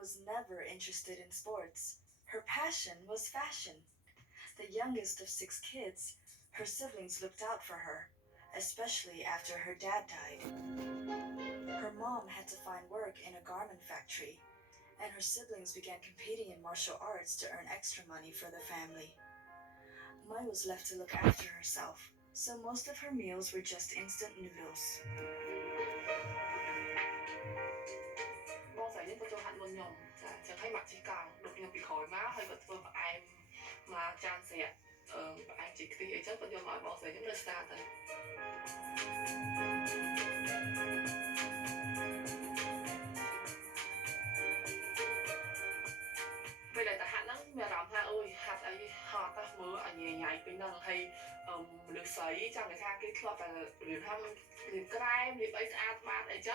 was never interested in sports. Her passion was fashion. The youngest of six kids, her siblings looked out for her, especially after her dad died. Her mom had to find work in a garment factory, and her siblings began competing in martial arts to earn extra money for the family. Mai was left to look after herself, so most of her meals were just instant noodles. Bon giải nhất có cho hạn luôn nhom, chẳng thấy mặt chỉ càng đột nhiên bị khỏi má hay vật vừa em mà chan sẹt, em chỉ khi ấy chắc vẫn cho nói bon giải nhất là start thôi. Bây giờ ta hạn lắm mà làm ha ơi hạt ấy hạt ta mưa ở nhẹ nhảy bên năng hay được sấy trong người ta cái club là liền ham liền cái liền ấy ăn bán ấy chứ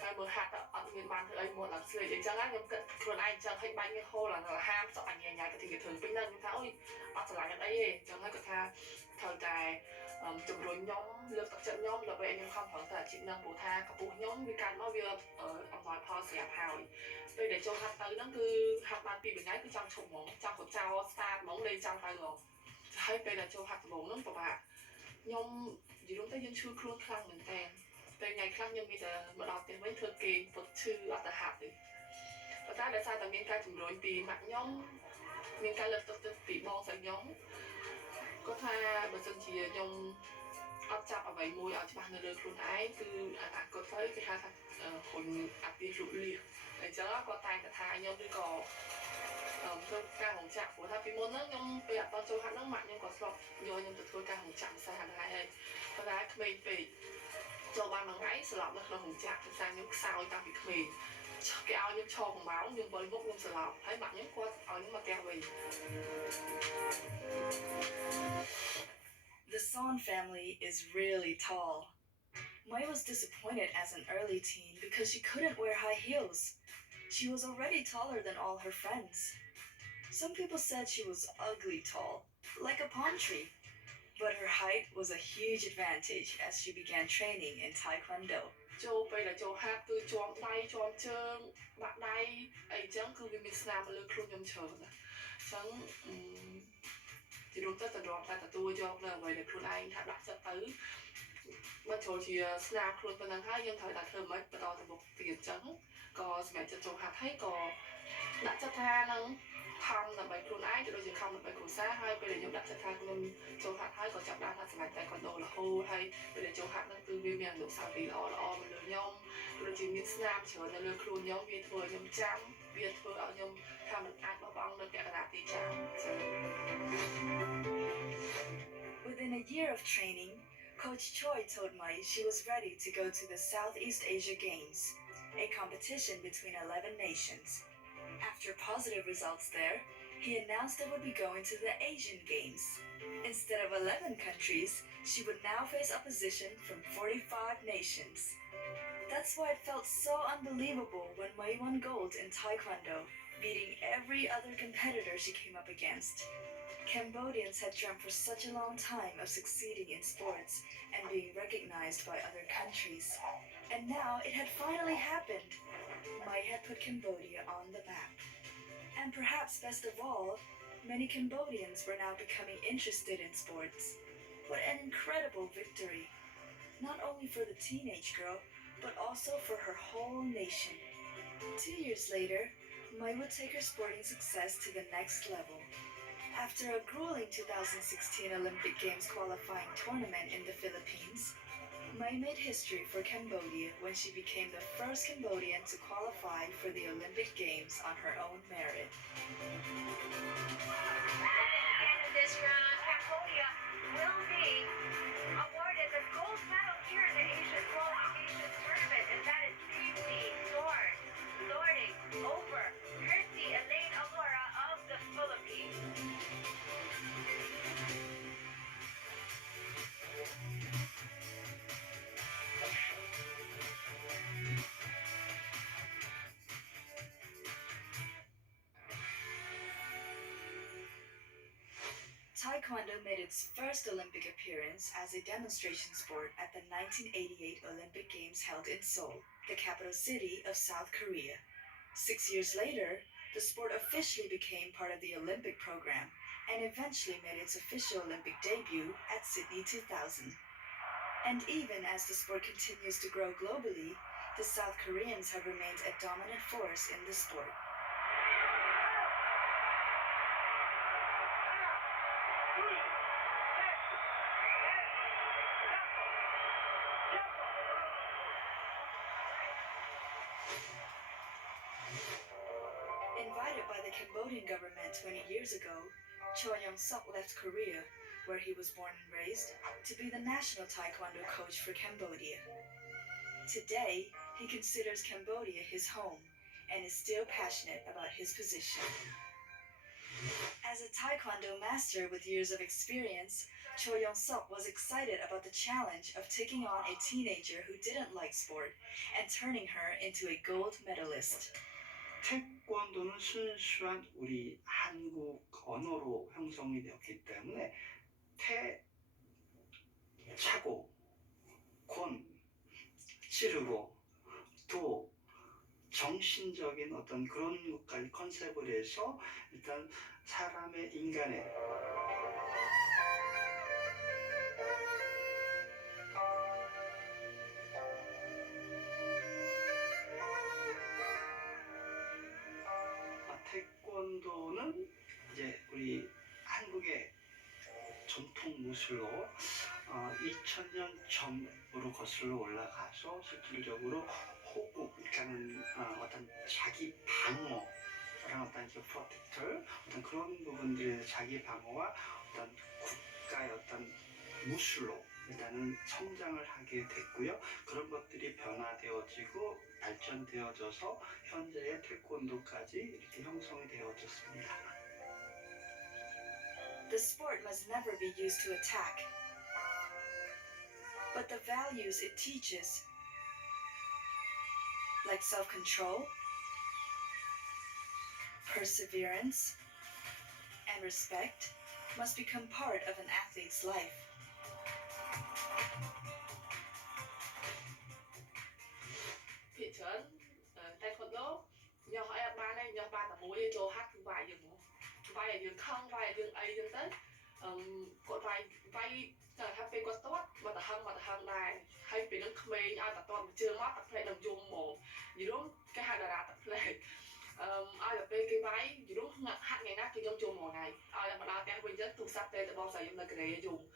mà mưa hạt ở miền Bắc thì ấy một lần xưa ấy chẳng á nhưng còn anh chẳng hay bay như khô là ham sợ anh nhẹ nhảy thì người thường bên năng người ta ơi ở trở lại cái đấy chẳng hay người ta thời đại chụp rồi nhóm lượt tập trận nhóm là vậy nhưng không phải là chị năng bổ tha các bộ nhóm vì càng nói việc ở nói pause sẽ hào bây để cho hạt tới nó cứ hạt ban pi bên ngay cứ trong chục móng trong một trao xa móng lên trong tay rồi hay bây là cho hạt móng nó của bạn nhom gì đúng tới dân chưa khuôn khăn mình tèn về ngày khăn nhưng bây giờ mà đọc tiền mấy thư kỳ vật chư ở tại hạt thì và ta đã sai tầm miền cai chủng rồi tì mặt nhóm miền cai lập tức tì bon sang nhóm có tha bờ sân chỉ nhom ấp chạp ở bảy môi ở trên bàn khuôn ái từ có thấy cái hai thằng hồn tiền rụi liệt để cho có tay cả thai nhau đi cò cho ca hồng chạm của thằng môn nó nhưng bây giờ tao cho hắn nó mạnh nhưng có sọc vô nhưng từ thôi ca hồng chạm sai hắn lại đây cái này mình phải cho ba bằng máy sờ lọc nó hồng chạm thì sang những sao ta bị mình cái ao những cho bằng máu nhưng với bốc nhưng sờ lọc thấy mạnh những qua ở những mà keo về. The Son family is really tall. Mai was disappointed as an early teen because she couldn't wear high heels. She was already taller than all her friends. Some people said she was ugly tall, like a palm tree. But her height was a huge advantage as she began training in Taekwondo. Châu bây là châu hát từ chom tay chom chân bạn đây ấy chẳng cứ vì mình làm mà lương khuôn nhom chờ nè chẳng thì đúng tất là đòn ta tôi cho là vậy để khuôn anh thả đặt cho tới mà châu chỉ snap khuôn bên năng hai nhưng thời đặt thơm mấy bắt đầu từ một tiền trắng có mẹ cho châu hát thấy có đặt cho tha năng không là bài khuôn ái cho đôi chỉ không là bài khuôn xa hay bây giờ nhóm đặt cho tha luôn châu hát hay có chậm đá là sẽ tay còn đồ là hô hay bây giờ châu hát năng từ viên miệng đủ sao vì lo mà lừa nhom rồi chỉ miếng snap chờ là lừa khuôn nhóm viên thừa nhóm trắng viên thừa ở nhóm tham mình ăn bao băng đơn kẹt là tí trắng. Within a year of training, Coach Choi told Mai she was ready to go to the Southeast Asia Games, a competition between 11 nations. After positive results there, he announced they would be going to the Asian Games. Instead of 11 countries, she would now face opposition from 45 nations. That's why it felt so unbelievable when Mai won gold in Taekwondo, beating every other competitor she came up against. Cambodians had dreamt for such a long time of succeeding in sports and being recognized by other countries. And now it had finally happened. Mai had put Cambodia on the map. And perhaps best of all, many Cambodians were now becoming interested in sports. What an incredible victory! Not only for the teenage girl, but also for her whole nation. 2 years later, Mai would take her sporting success to the next level. After a grueling 2016 Olympic Games qualifying tournament in the Philippines, Mai made history for Cambodia when she became the first Cambodian to qualify for the Olympic Games on her own merit. And in this round, Cambodia will be awarded the gold medal here in the Asian Qualification Tournament, and that is Phoebe lording over Kirsty Elaine Alora of the Philippines. Taekwondo made its first Olympic appearance as a demonstration sport at the 1988 Olympic Games held in Seoul, the capital city of South Korea. 6 years later, the sport officially became part of the Olympic program and eventually made its official Olympic debut at Sydney 2000. And even as the sport continues to grow globally, the South Koreans have remained a dominant force in the sport. Invited by the Cambodian government 20 years ago, Cho Young-suk left Korea, where he was born and raised, to be the national taekwondo coach for Cambodia. Today, he considers Cambodia his home and is still passionate about his position. As a taekwondo master with years of experience, Cho Young-suk was excited about the challenge of taking on a teenager who didn't like sport and turning her into a gold medalist. 태권도는 순수한 우리 한국 언어로 형성이 되었기 때문에 차고, 권, 찌르고, 도, 정신적인 어떤 그런 것까지 컨셉을 해서 일단 사람의 인간의 태권도는 이제 우리 한국의 전통 무술로 2000년 전으로 거슬러 올라가서 실질적으로 호국이라는 어떤 자기 방어라는 어떤 프로텍터 어떤 그런 부분들의 자기 방어와 어떤 국가의 어떤 무술로 일단은 성장을 하게 됐고요. 그런 것들이 변화되어지고 발전되어져서 현재의 태권도까지 이렇게 형성이 되어졌습니다. The sport must never be used to attack, but the values it teaches, like self-control, perseverance, and respect, must become part of an athlete's life. Thị trấn taekwondo nhỏ ai ba này nhỏ ba là mối cho hát vài giờ một vài giờ không vài giờ ấy giờ tới có vài giờ hát về có tốt mà ta hăng này hay về nước Khmer ai ta toàn chưa mắt ta phải đồng dùng một gì đó cái hai là ta phải ai là về cái váy gì đó hát ngày nát cái dùng chung một ngày ai là mà đào cái bây giờ tụ sắp tới để bao giờ dùng là cái này dùng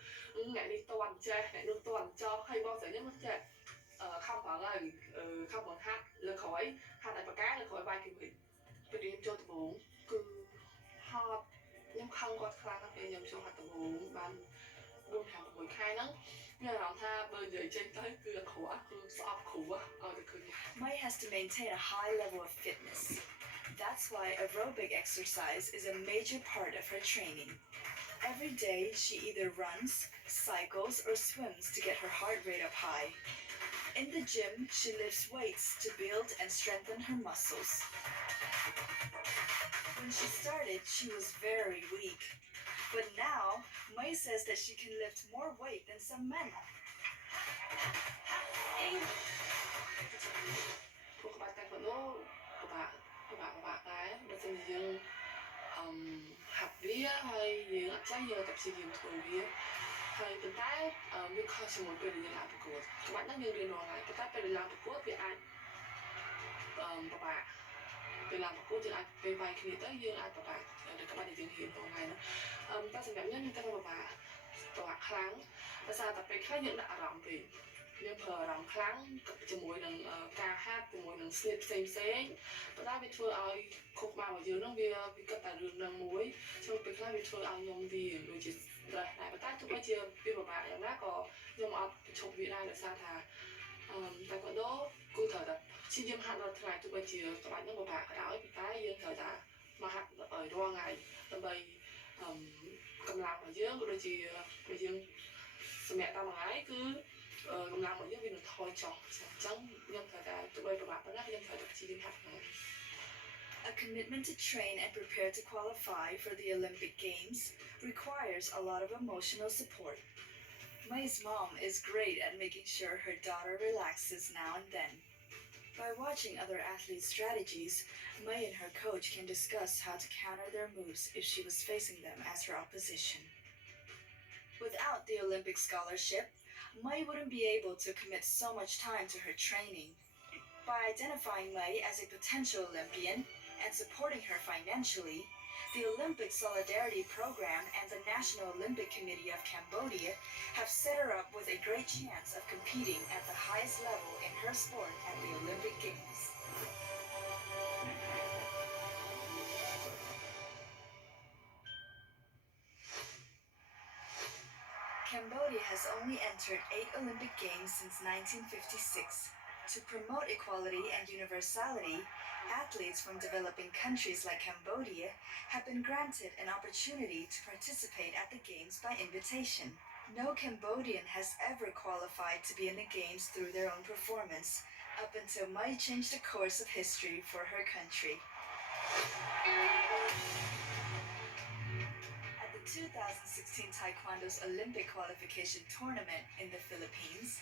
ngày đi toàn chơi ngày nước toàn cho hay bao giờ nhớ mất chơi không phải hát lên khỏi hát tại bờ cá lên khỏi vai kiểu cái điểm cho tụi bốn cứ hot nhưng không có khả năng để nhầm cho hạt tụi bốn ban buôn hàng buổi khai nắng nhưng mà làm tha bây giờ trên tới cứ là khổ cứ sọp khổ được cứ Mai has to maintain a high level of fitness. That's why aerobic exercise is a major part of her training. Every day, she either runs, cycles, or swims to get her heart rate up high. In the gym, she lifts weights to build and strengthen her muscles. When she started, she was very weak. But now, Mai says that she can lift more weight than some men. Thuộc bài taekwondo của bạn ấy bây giờ dừng học vía hay dừng chắc giờ tập sự dừng thổi vía hay từng tay nhưng không chỉ một bên làm một cuộc các bạn đang dừng đi nói lại cái tay bên làm một cuộc vì ai các bạn bên làm một cuộc thì ai bên vài khi tới dừng ai các bạn để các bạn để dừng hiện vào ngày nữa ta sẽ cảm nhận như các bạn kháng và sao tậpไปแค่những đã làm vì nhưng phở làm kháng cho mùi đằng ca hát của mùi đằng xem và đã bị thưa ai khúc mà dưới nó vì các tài đường đằng muối cho bị khai bị thưa ai nhom vì rồi chỉ rồi này và tác chúng ta chia vì một bạn em có nhom ở chụp vị này là sao thà tại còn đó cụ thể là xin nhom hạn là lại chúng ta chia các bạn những một bạn cái áo bị tái dương thời ta mà hạn ở đo ngày tầm bày cầm làm ở dưới rồi chỉ bây giờ mẹ ta mà ấy cứ cầm làm ở dưới vì nó thôi chọn trắng nhân thời đại tụi bay các bạn đã nhân thời đại chỉ đi học này. A commitment to train and prepare to qualify for the Olympic Games requires a lot of emotional support. Mai's mom is great at making sure her daughter relaxes now and then. By watching other athletes' strategies, Mei and her coach can discuss how to counter their moves if she was facing them as her opposition. Without the Olympic scholarship, Mei wouldn't be able to commit so much time to her training. By identifying Mei as a potential Olympian and supporting her financially, the Olympic Solidarity Program and the National Olympic Committee of Cambodia have set her up with a great chance of competing at the highest level in her sport at the Olympic Games. Cambodia has only entered 8 Olympic Games since 1956. To promote equality and universality, athletes from developing countries like Cambodia have been granted an opportunity to participate at the Games by invitation. No Cambodian has ever qualified to be in the Games through their own performance, up until Mei changed the course of history for her country. At the 2016 Taekwondo's Olympic qualification tournament in the Philippines,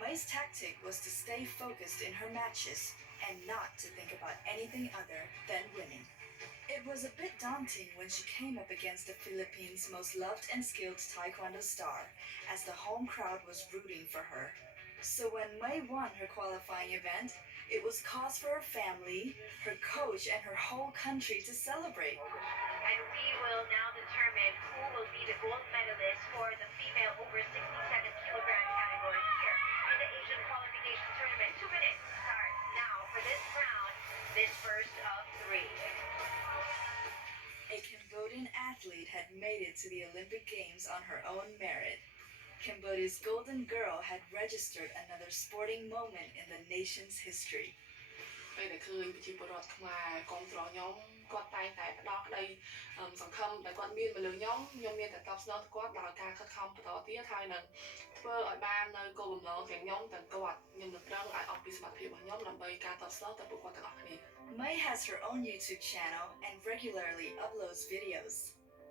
Mei's tactic was to stay focused in her matches and not to think about anything other than winning. It was a bit daunting when she came up against the Philippines' most loved and skilled Taekwondo star, as the home crowd was rooting for her. So when Mei won her qualifying event, it was cause for her family, her coach, and her whole country to celebrate. And we will now determine who will be the gold medalist for the female over 67 kilogram category here in the Asian qualification tournament. 2 minutes start now for this round, this first of 3. A Cambodian athlete had made it to the Olympic Games on her own merit. Cambodia's Golden Girl had registered another sporting moment in the nation's history. ពេលដែលឃើញប្រជាពលរដ្ឋខ្មែរគ្រប់គ្រងខ្ញុំគាត់តែងតែផ្ដល់ក្តីសង្ឃឹមដែលគាត់មានមកលើខ្ញុំមានតែតបស្នងទៅគាត់ដោយការខិតខំបន្តទៀតហើយនឹងធ្វើឲ្យបាននៅគោលបំណងទាំងខ្ញុំទាំងគាត់ខ្ញុំនឹងប្រឹងឲ្យអស់ពីសមត្ថភាពរបស់ខ្ញុំដើម្បីការតបស្នងទៅពួកគាត់ទាំងអស់គ្នា Mei has her own YouTube channel and regularly uploads videos.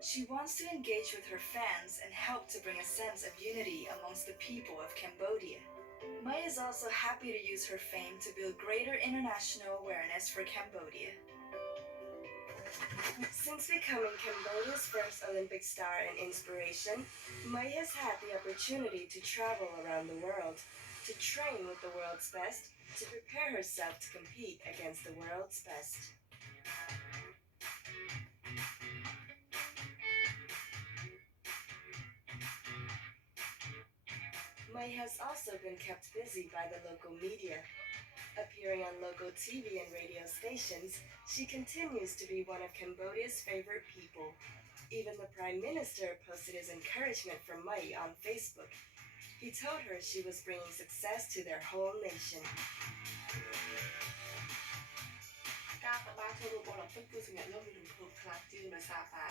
She wants to engage with her fans and help to bring a sense of unity amongst the people of Cambodia. Mei is also happy to use her fame to build greater international awareness for Cambodia. Since becoming Cambodia's first Olympic star and inspiration, Mei has had the opportunity to travel around the world, to train with the world's best, to prepare herself to compete against the world's best. Mei has also been kept busy by the local media. Appearing on local TV and radio stations, she continues to be one of Cambodia's favorite people. Even the Prime Minister posted his encouragement for Mei on Facebook. He told her she was bringing success to their whole nation. ការទៅបានចូលរួមអូឡ িম্প ពិកគឺសម្រាប់ខ្ញុំមានរំភើបខ្លាំងជាងដោយសារតែ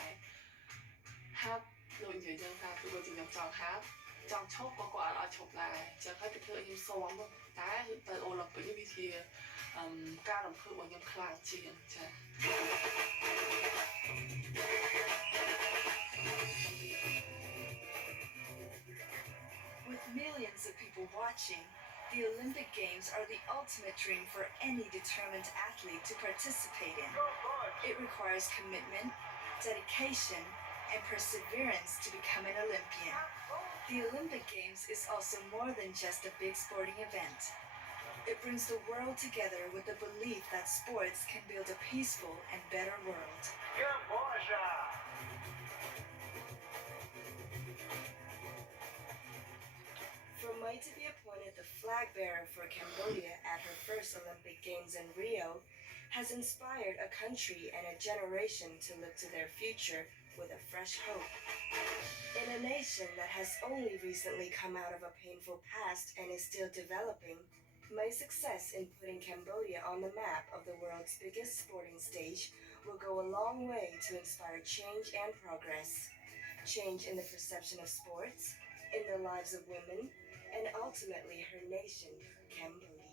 ហាត់ដូចនិយាយចឹងថាគឺដូចខ្ញុំចង់ហាត់ចង់ឈប់ក៏គាត់អត់ឲ្យឈប់ដែរចឹងហើយទៅធ្វើឲ្យខ្ញុំស៊ាំតែទៅអូឡ িম্প ពិកនេះវាជាការរំភើបរបស់ខ្ញុំខ្លាំងជាងចា៎ With millions of people watching, the Olympic Games are the ultimate dream for any determined athlete to participate in. It requires commitment, dedication, and perseverance to become an Olympian. The Olympic Games is also more than just a big sporting event. It brings the world together with the belief that sports can build a peaceful and better world. For Mei to be appointed the flag bearer for Cambodia at her first Olympic Games in Rio has inspired a country and a generation to look to their future with a fresh hope. In a nation that has only recently come out of a painful past and is still developing, Mei's success in putting Cambodia on the map of the world's biggest sporting stage will go a long way to inspire change and progress. Change in the perception of sports, in the lives of women, and ultimately her nation, Cambodia.